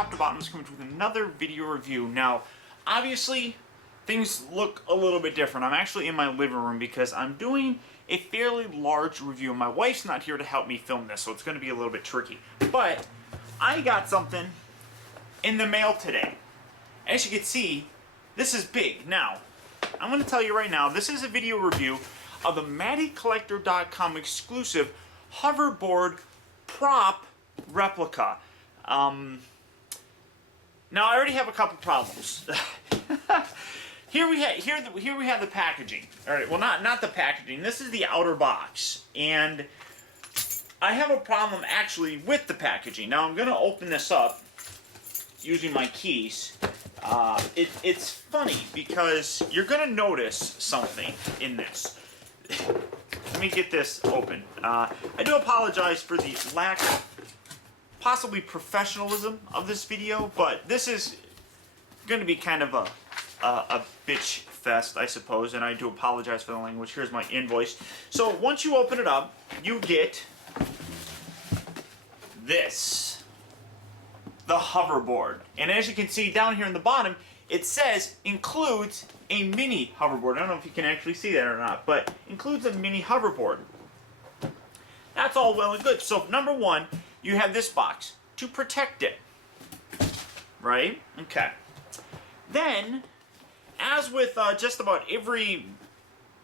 optibotimus coming with another video review. Now, obviously, things look a little bit different. I'm actually in my living room because I'm doing a fairly large review. My wife's not here to help me film this, so it's going to be a little bit tricky. But I got something in the mail today. As you can see, this is big. Now, I'm going to tell you right now, this is a video review of the Mattycollector.com exclusive hoverboard prop replica. Now, I already have a couple problems. Here we have the packaging. All right, well, not the packaging. This is the outer box, and I have a problem actually with the packaging. Now, I'm going to open this up using my keys. It's funny because you're going to notice something in this. Let me get this open. I do apologize for the lack of possibly professionalism of this video, but this is going to be kind of a bitch fest, I suppose, and I do apologize for the language. Here's my invoice. So once you open it up, you get this, the hoverboard. And as you can see down here in the bottom, it says includes a mini hoverboard. I don't know if you can actually see that or not, but includes a mini hoverboard. That's all well and good. So number one, you have this box to protect it, right? Okay. Then, as with just about every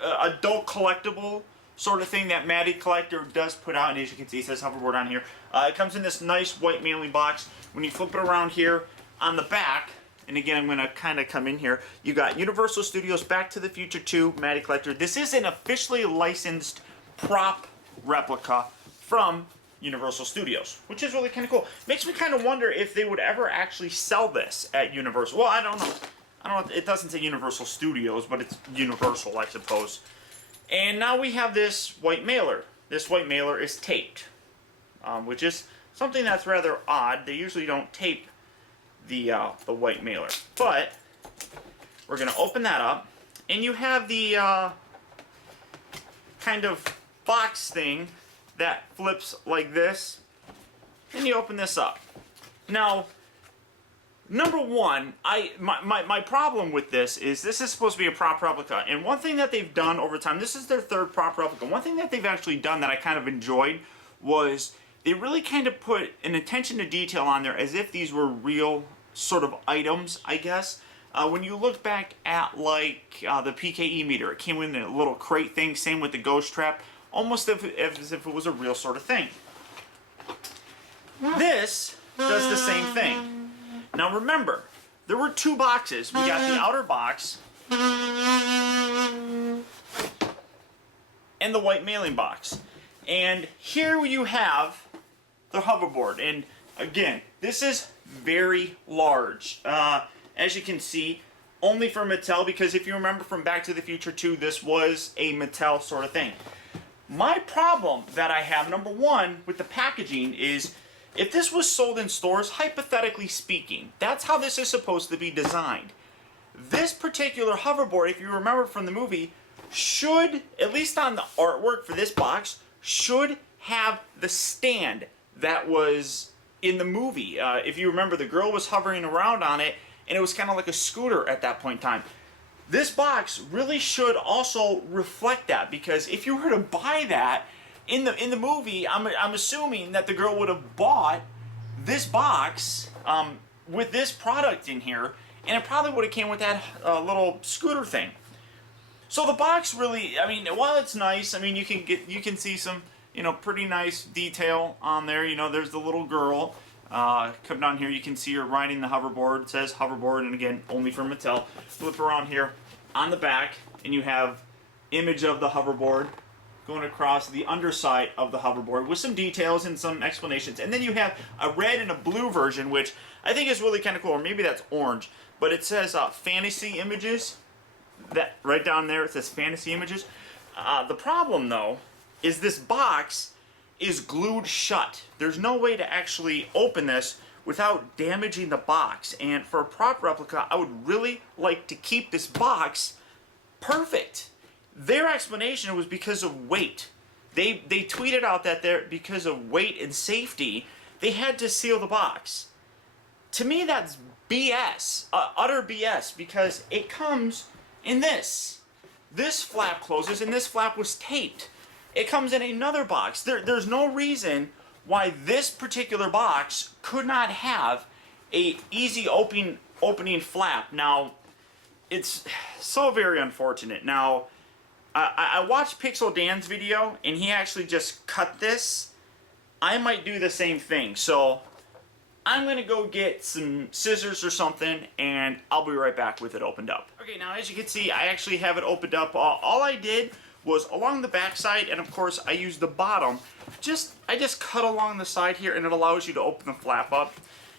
adult collectible sort of thing that Mattycollector does put out, and as you can see, it says hoverboard on here. It comes in this nice white mailing box. When you flip it around here on the back, and again, I'm going to kind of come in here, you got Universal Studios Back to the Future 2 Mattycollector. This is an officially licensed prop replica from Universal Studios, which is really kind of cool. Makes me kind of wonder if they would ever actually sell this at Universal. Well, I don't know. It doesn't say Universal Studios, but it's Universal, I suppose. And now we have this white mailer. This white mailer is taped, which is something that's rather odd. They usually don't tape the white mailer. But we're going to open that up, and you have the kind of box thing that flips like this, and you open this up. Now, number one, my problem with this is supposed to be a prop replica, and one thing that they've done over time, this is their third prop replica, one thing that they've actually done that I kind of enjoyed was they really kind of put an attention to detail on there as if these were real sort of items, I guess. When you look back at like the PKE meter, it came in a little crate thing, same with the ghost trap, almost as if it was a real sort of thing. This does the same thing. Now remember, there were two boxes. We got the outer box and the white mailing box. And here you have the hoverboard. And again, this is very large. As you can see, only for Mattel, because if you remember from Back to the Future 2, this was a Mattel sort of thing. My problem that I have, number one, with the packaging is, if this was sold in stores, hypothetically speaking, that's how this is supposed to be designed. This particular hoverboard, if you remember from the movie, should, at least on the artwork for this box, should have the stand that was in the movie. If you remember, the girl was hovering around on it, and it was kind of like a scooter at that point in time. This box really should also reflect that, because if you were to buy that in the movie, I'm assuming that the girl would have bought this box with this product in here, and it probably would have came with that little scooter thing. So the box really, I mean, while it's nice, I mean, you can see some, pretty nice detail on there. There's the little girl. Come down here, you can see her riding the hoverboard. It says hoverboard, and again, only for Mattel. Flip around here on the back, and you have image of the hoverboard going across the underside of the hoverboard with some details and some explanations. And then you have a red and a blue version, which I think is really kind of cool, or maybe that's orange, but it says fantasy images. That right down there, it says fantasy images. The problem, though, is this box is glued shut. There's no way to actually open this without damaging the box. And for a prop replica, I would really like to keep this box perfect. Their explanation was because of weight. They tweeted out that because of weight and safety, they had to seal the box. to me that's BS, utter BS, because it comes in this. This flap closes, and this flap was taped. It comes in another box. There's no reason why this particular box could not have a easy opening flap. Now, it's so very unfortunate. Now, I watched Pixel Dan's video, and he actually just cut this. I might do the same thing, so I'm going to go get some scissors or something, and I'll be right back with it opened up. Okay, now as you can see, I actually have it opened up. All I did was along the back side, and of course I used the bottom. I just cut along the side here, and it allows you to open the flap up.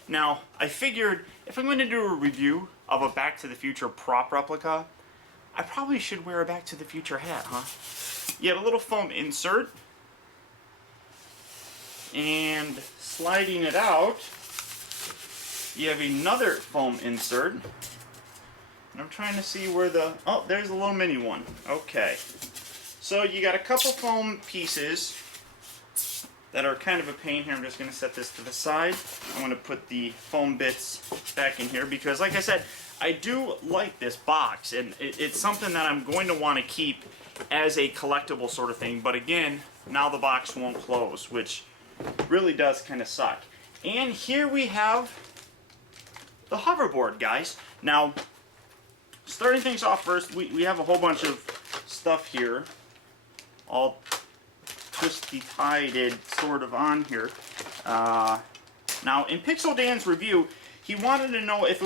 Now, I figured if I'm going to do a review of a Back to the Future prop replica, I probably should wear a Back to the Future hat, huh? You have a little foam insert, and sliding it out, you have another foam insert. And I'm trying to see where oh, there's a little mini one. Okay. So you got a couple foam pieces that are kind of a pain here. I'm just going to set this to the side. I'm going to put the foam bits back in here because, like I said, I do like this box, and it's something that I'm going to want to keep as a collectible sort of thing. But again, now the box won't close, which really does kind of suck. And here we have the hoverboard, guys. Now, starting things off first, we have a whole bunch of stuff here, all twisty-tied sort of on here. Now, in Pixel Dan's review, he wanted to know if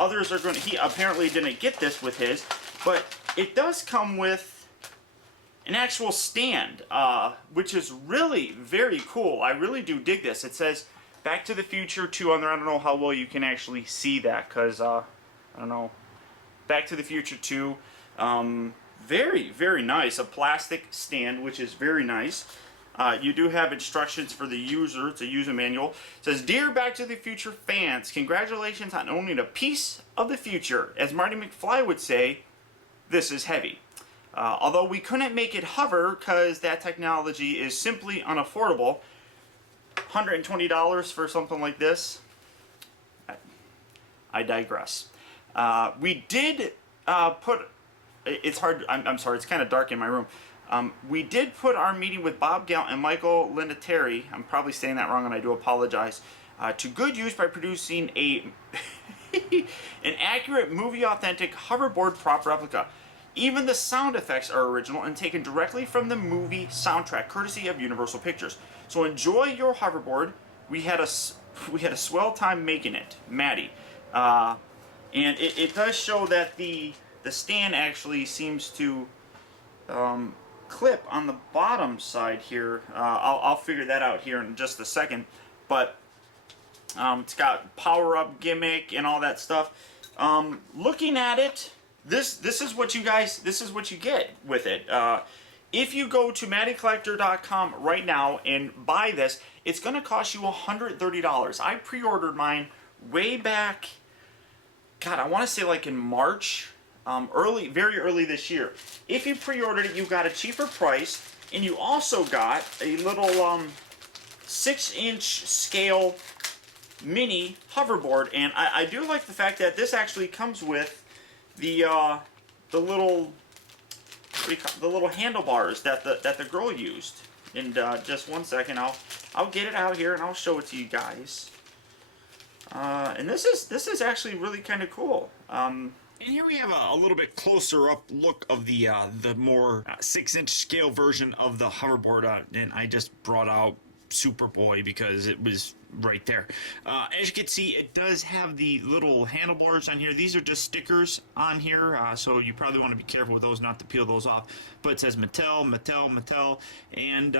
others are going to. He apparently didn't get this with his, but it does come with an actual stand, which is really very cool. I really do dig this. It says Back to the Future 2 on there. I don't know how well you can actually see that because, I don't know. Back to the Future 2. Very, very nice. A plastic stand, which is very nice. You do have instructions for the user. It's a user manual. It says, "Dear Back to the Future fans, congratulations on owning a piece of the future. As Marty McFly would say, this is heavy. Although we couldn't make it hover because that technology is simply unaffordable. $120 for something like this? I digress. We did put... It's hard... I'm sorry, it's kind of dark in my room. We did put our meeting with Bob Galt and Michael Linateri, I'm probably saying that wrong and I do apologize, to good use by producing an accurate movie-authentic hoverboard prop replica. Even the sound effects are original and taken directly from the movie soundtrack, courtesy of Universal Pictures. So enjoy your hoverboard. We had a swell time making it, Matty." And it does show that the stand actually seems to clip on the bottom side here. I'll figure that out here in just a second. But it's got power-up gimmick and all that stuff. Looking at it, this is what you get with it. If you go to Mattycollector.com right now and buy this, it's going to cost you $130. I pre-ordered mine way back, God, I want to say like in March, very early this year. If you pre-ordered it, you got a cheaper price, and you also got a little 6-inch scale mini hoverboard. And I do like the fact that this actually comes with the little handlebars that the girl used. And just one second, I'll get it out here and I'll show it to you guys. And this is actually really kind of cool. And here we have a little bit closer up look of the more 6-inch scale version of the hoverboard, and I just brought out Superboy because it was right there. As you can see, it does have the little handlebars on here. These are just stickers on here, so you probably want to be careful with those not to peel those off. But it says Mattel, Mattel, Mattel, and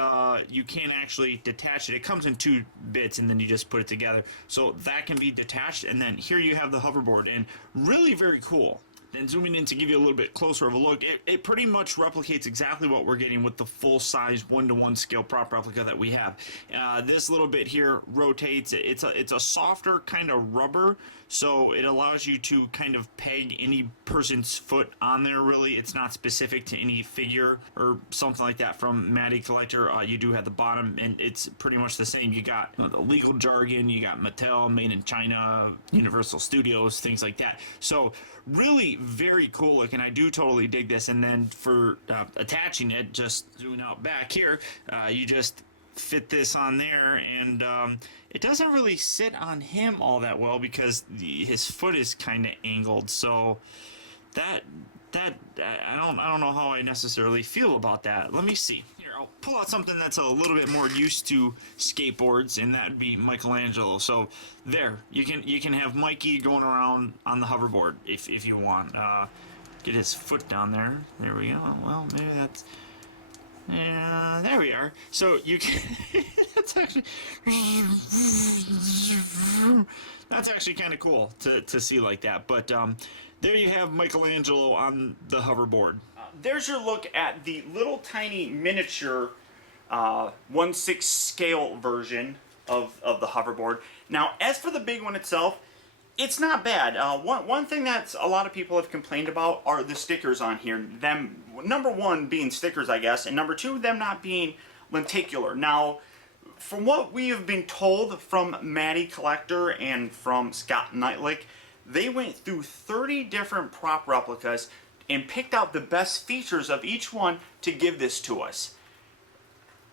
you can actually detach it. It comes in 2 bits, and then you just put it together. So that can be detached, and then here you have the hoverboard, and really very cool. Then zooming in to give you a little bit closer of a look, it pretty much replicates exactly what we're getting with the full-size 1-to-1 scale prop replica that we have. This little bit here rotates. It's a softer kind of rubber, so it allows you to kind of peg any person's foot on there, really. It's not specific to any figure or something like that from Mattycollector. You do have the bottom, and it's pretty much the same. You got the legal jargon, you got Mattel, made in China, Universal Studios, things like that. So really very cool looking. I do totally dig this. And then for attaching it, just zooming out back here, you just fit this on there, and it doesn't really sit on him all that well because his foot is kind of angled. So that I don't know how I necessarily feel about that. Let me see. Here, I'll pull out something that's a little bit more used to skateboards, and that'd be Michelangelo. So there, you can have Mikey going around on the hoverboard if you want. Get his foot down there. There we go. Well, maybe that's. Yeah, there we are. So you can. That's actually kind of cool to see like that. But there you have Michelangelo on the hoverboard. There's your look at the little tiny miniature 1/6 scale version of the hoverboard. Now, as for the big one itself, it's not bad. One thing that a lot of people have complained about are the stickers on here. Them, number one, being stickers, I guess, and number two, them not being lenticular. Now, from what we have been told from Mattycollector and from Scott Knightlick, they went through 30 different prop replicas and picked out the best features of each one to give this to us.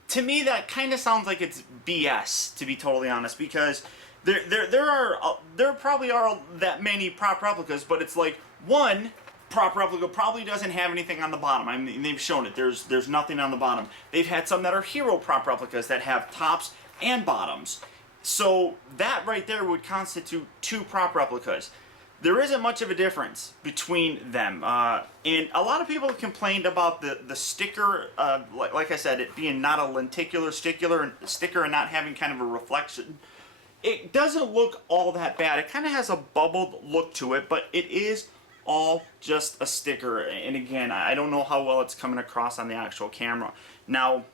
To me, that kind of sounds like it's BS, to be totally honest, because there probably are that many prop replicas, but it's like one prop replica probably doesn't have anything on the bottom. I mean, they've shown it. There's nothing on the bottom. They've had some that are hero prop replicas that have tops and bottoms. So that right there would constitute 2 prop replicas. There isn't much of a difference between them. And a lot of people have complained about the sticker, like I said, it being not a lenticular sticker and not having kind of a reflection. It doesn't look all that bad. It kind of has a bubbled look to it, but it is all just a sticker. And again, I don't know how well it's coming across on the actual camera. Now,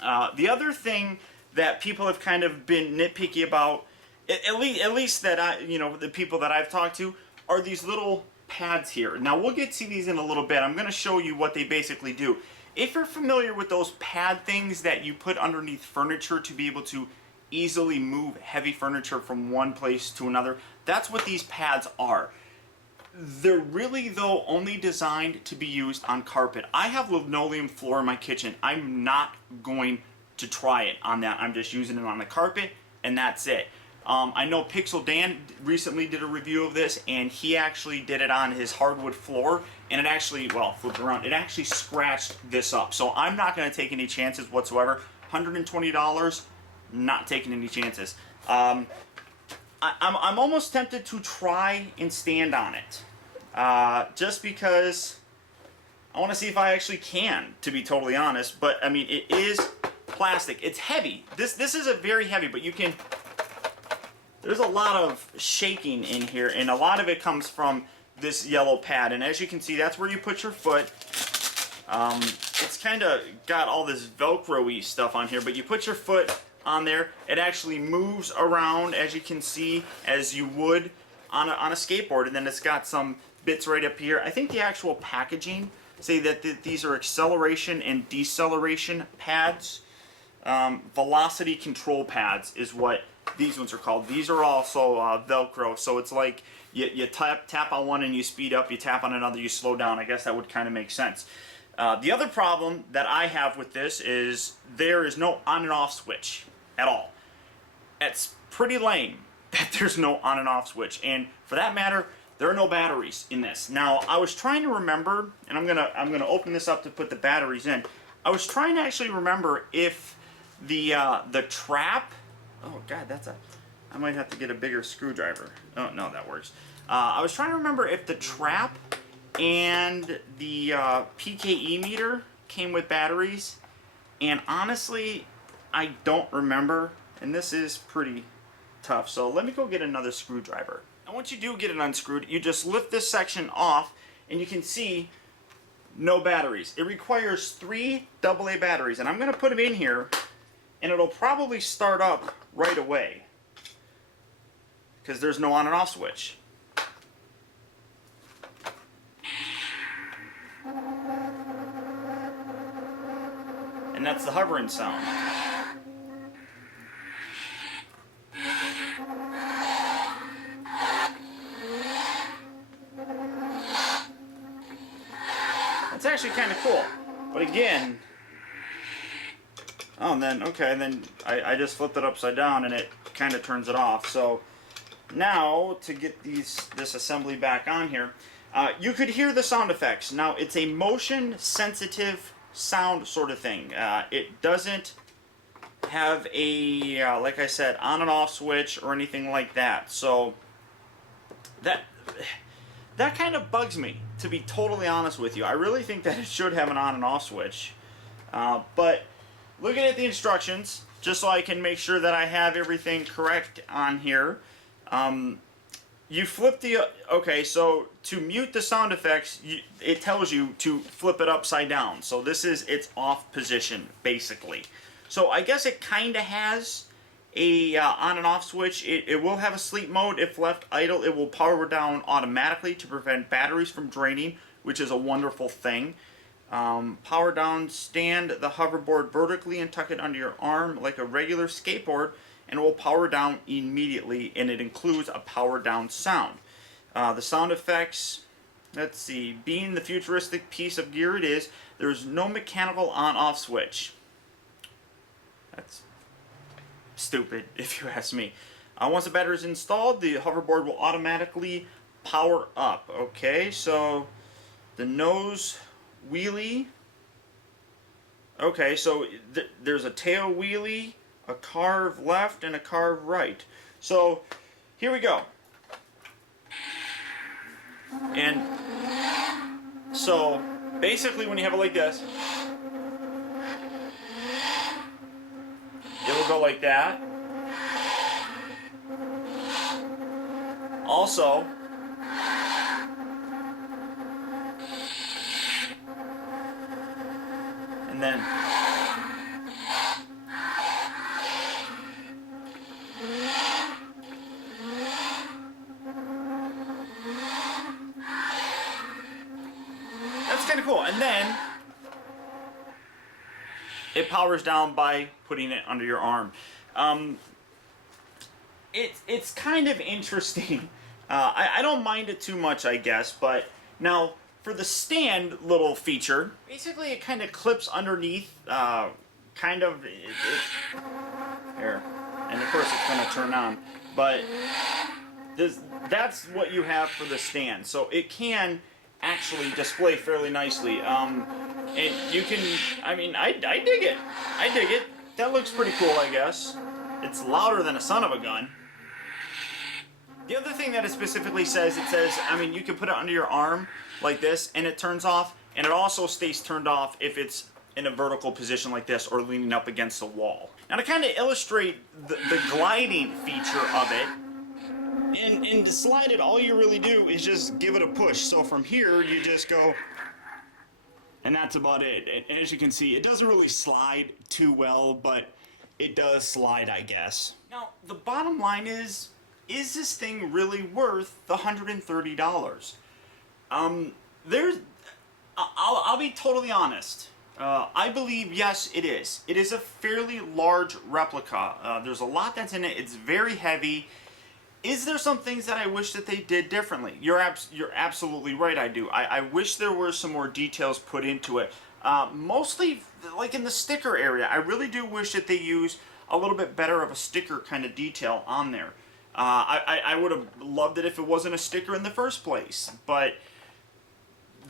the other thing that people have kind of been nitpicky about, at least that the people that I've talked to, are these little pads here. Now, we'll get to these in a little bit. I'm going to show you what they basically do. If you're familiar with those pad things that you put underneath furniture to be able to easily move heavy furniture from one place to another, that's what these pads are. They're really, though, only designed to be used on carpet. I have linoleum floor in my kitchen. I'm not going to try it on that. I'm just using it on the carpet, and that's it. I know Pixel Dan recently did a review of this, and he actually did it on his hardwood floor, and it actually, well, flipped around, it actually scratched this up. So I'm not going to take any chances whatsoever. $120, not taking any chances. I'm almost tempted to try and stand on it, just because I want to see if I actually can, to be totally honest. But I mean, it is plastic. It's heavy. This is a very heavy, but you can. There's a lot of shaking in here, and a lot of it comes from this yellow pad. And as you can see, that's where you put your foot. It's kind of got all this Velcro-y stuff on here, but you put your foot on there. It actually moves around, as you can see, as you would on a skateboard. And then it's got some bits right up here. I think the actual packaging say that these are acceleration and deceleration pads. Velocity control pads is what these ones are called. These are also Velcro, so it's like you tap on one and you speed up, you tap on another, you slow down. I guess that would kind of make sense. The other problem that I have with this is there is no on and off switch at all. It's pretty lame that there's no on and off switch, and for that matter, there are no batteries in this. Now, I was trying to remember, and I'm gonna open this up to put the batteries in. I was trying to actually remember if the trap. Oh God, I might have to get a bigger screwdriver. Oh no, that works. I was trying to remember if the trap and the PKE meter came with batteries, and honestly, I don't remember, and this is pretty tough. So let me go get another screwdriver. And once you do get it unscrewed, you just lift this section off, and you can see no batteries. It requires 3 AA batteries, and I'm going to put them in here, and it'll probably start up right away because there's no on and off switch. And that's the hovering sound. It's actually kind of cool. But again, oh, and then, okay, then I just flipped it upside down and it kind of turns it off. So now to get this assembly back on here, you could hear the sound effects. Now it's a motion sensitive sound sort of thing. It doesn't have a, like I said, on and off switch or anything like that. So that kind of bugs me, to be totally honest with you. I really think that it should have an on and off switch. But looking at the instructions, just so I can make sure that I have everything correct on here, you flip the, okay, so to mute the sound effects, it tells you to flip it upside down. So this is its off position, basically. So I guess it kind of has a on and off switch. It will have a sleep mode. If left idle, it will power down automatically to prevent batteries from draining, which is a wonderful thing. Power down, stand the hoverboard vertically and tuck it under your arm like a regular skateboard, and it will power down immediately, and it includes a power down sound. The sound effects, let's see, being the futuristic piece of gear it is, there's no mechanical on-off switch. That's stupid, if you ask me. Once the battery is installed, the hoverboard will automatically power up. Okay, so the nose wheelie. Okay, so there's a tail wheelie, a carve left, and a carve right. So here we go. And so basically when you have it like this, it will go like that. Also, and then that's kind of cool. And then it powers down by putting it under your arm. It's kind of interesting. I don't mind it too much, I guess, but now for the stand little feature, basically it kind of clips underneath, kind of, here, and of course it's going to turn on, but that's what you have for the stand, so it can actually display fairly nicely. And you can, I mean, I dig it. I dig it. That looks pretty cool, I guess. It's louder than a son of a gun. The other thing that it specifically says, I mean, you can put it under your arm like this, and it turns off, and it also stays turned off if it's in a vertical position like this or leaning up against the wall. Now, to kind of illustrate the gliding feature of it, and to slide it, all you really do is just give it a push. So from here, you just go, and that's about it. And as you can see, it doesn't really slide too well, but it does slide, I guess. Now, the bottom line is this thing really worth the $130? I'll be totally honest. I believe, yes, it is. It is a fairly large replica. There's a lot that's in it. It's very heavy. Is there some things that I wish that they did differently? You're absolutely right, I do. I wish there were some more details put into it. Mostly, like in the sticker area, I really do wish that they used a little bit better of a sticker kind of detail on there. I would have loved it if it wasn't a sticker in the first place, but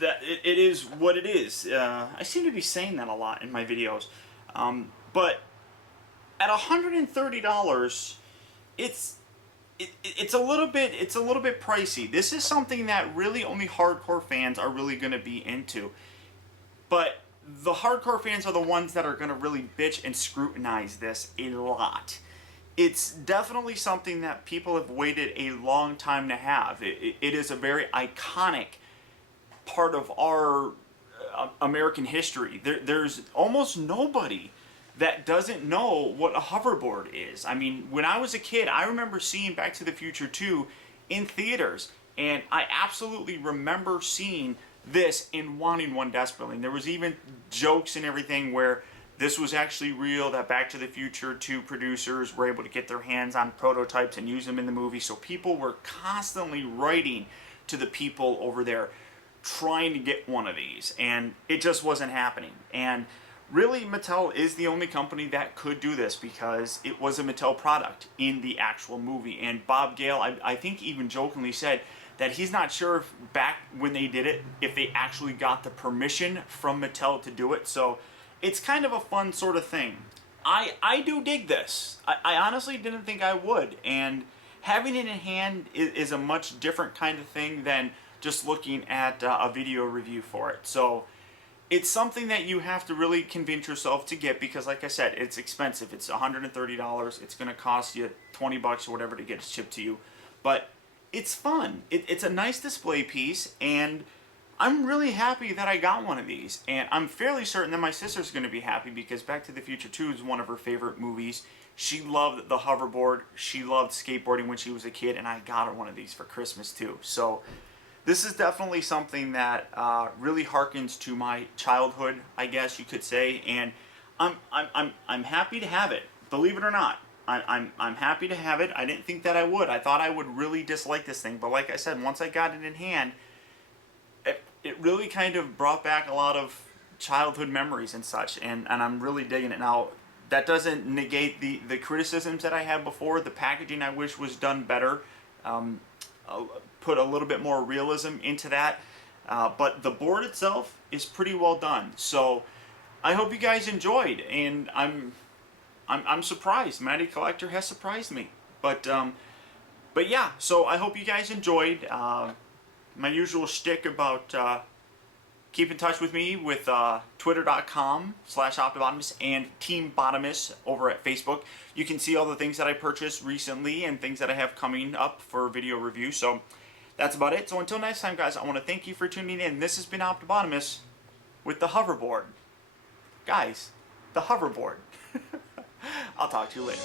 it is what it is. I seem to be saying that a lot in my videos, but at $130, it's a little bit pricey. This is something that really only hardcore fans are really going to be into, but the hardcore fans are the ones that are going to really bitch and scrutinize this a lot. it's definitely something that people have waited a long time to have. It is a very iconic part of our American history. There's almost nobody that doesn't know what a hoverboard is. I mean, when I was a kid, I remember seeing Back to the Future 2 in theaters, and I absolutely remember seeing this and wanting one desperately. And there was even jokes and everything where this was actually real, that Back to the Future 2 producers were able to get their hands on prototypes and use them in the movie. So people were constantly writing to the people over there trying to get one of these, and it just wasn't happening. And really, Mattel is the only company that could do this because it was a Mattel product in the actual movie. And Bob Gale, I think, even jokingly said that he's not sure if back when they did it, if they actually got the permission from Mattel to do it. So it's kind of a fun sort of thing. I do dig this. I honestly didn't think I would. And having it in hand is a much different kind of thing than just looking at a video review for it. So it's something that you have to really convince yourself to get because, like I said, it's expensive. It's $130. It's going to cost you $20 or whatever to get it shipped to you. But it's fun. It's a nice display piece, and I'm really happy that I got one of these. And I'm fairly certain that my sister's going to be happy because Back to the Future 2 is one of her favorite movies. She loved the hoverboard. She loved skateboarding when she was a kid, and I got her one of these for Christmas too. So this is definitely something that really harkens to my childhood, I guess you could say, and I'm happy to have it. Believe it or not, I'm happy to have it. I didn't think that I would. I thought I would really dislike this thing, but like I said, once I got it in hand, it really kind of brought back a lot of childhood memories and such, and I'm really digging it. Now, that doesn't negate the criticisms that I had before. The packaging I wish was done better. Put a little bit more realism into that, but the board itself is pretty well done. So I hope you guys enjoyed, and I'm surprised. Mattycollector has surprised me, but yeah. So I hope you guys enjoyed my usual shtick about keep in touch with me with twitter.com/optibotimus and Team Botimus over at Facebook. You can see all the things that I purchased recently and things that I have coming up for video review. So that's about it. So until next time, guys, I want to thank you for tuning in. This has been Optibotimus with the hoverboard. Guys, the hoverboard. I'll talk to you later.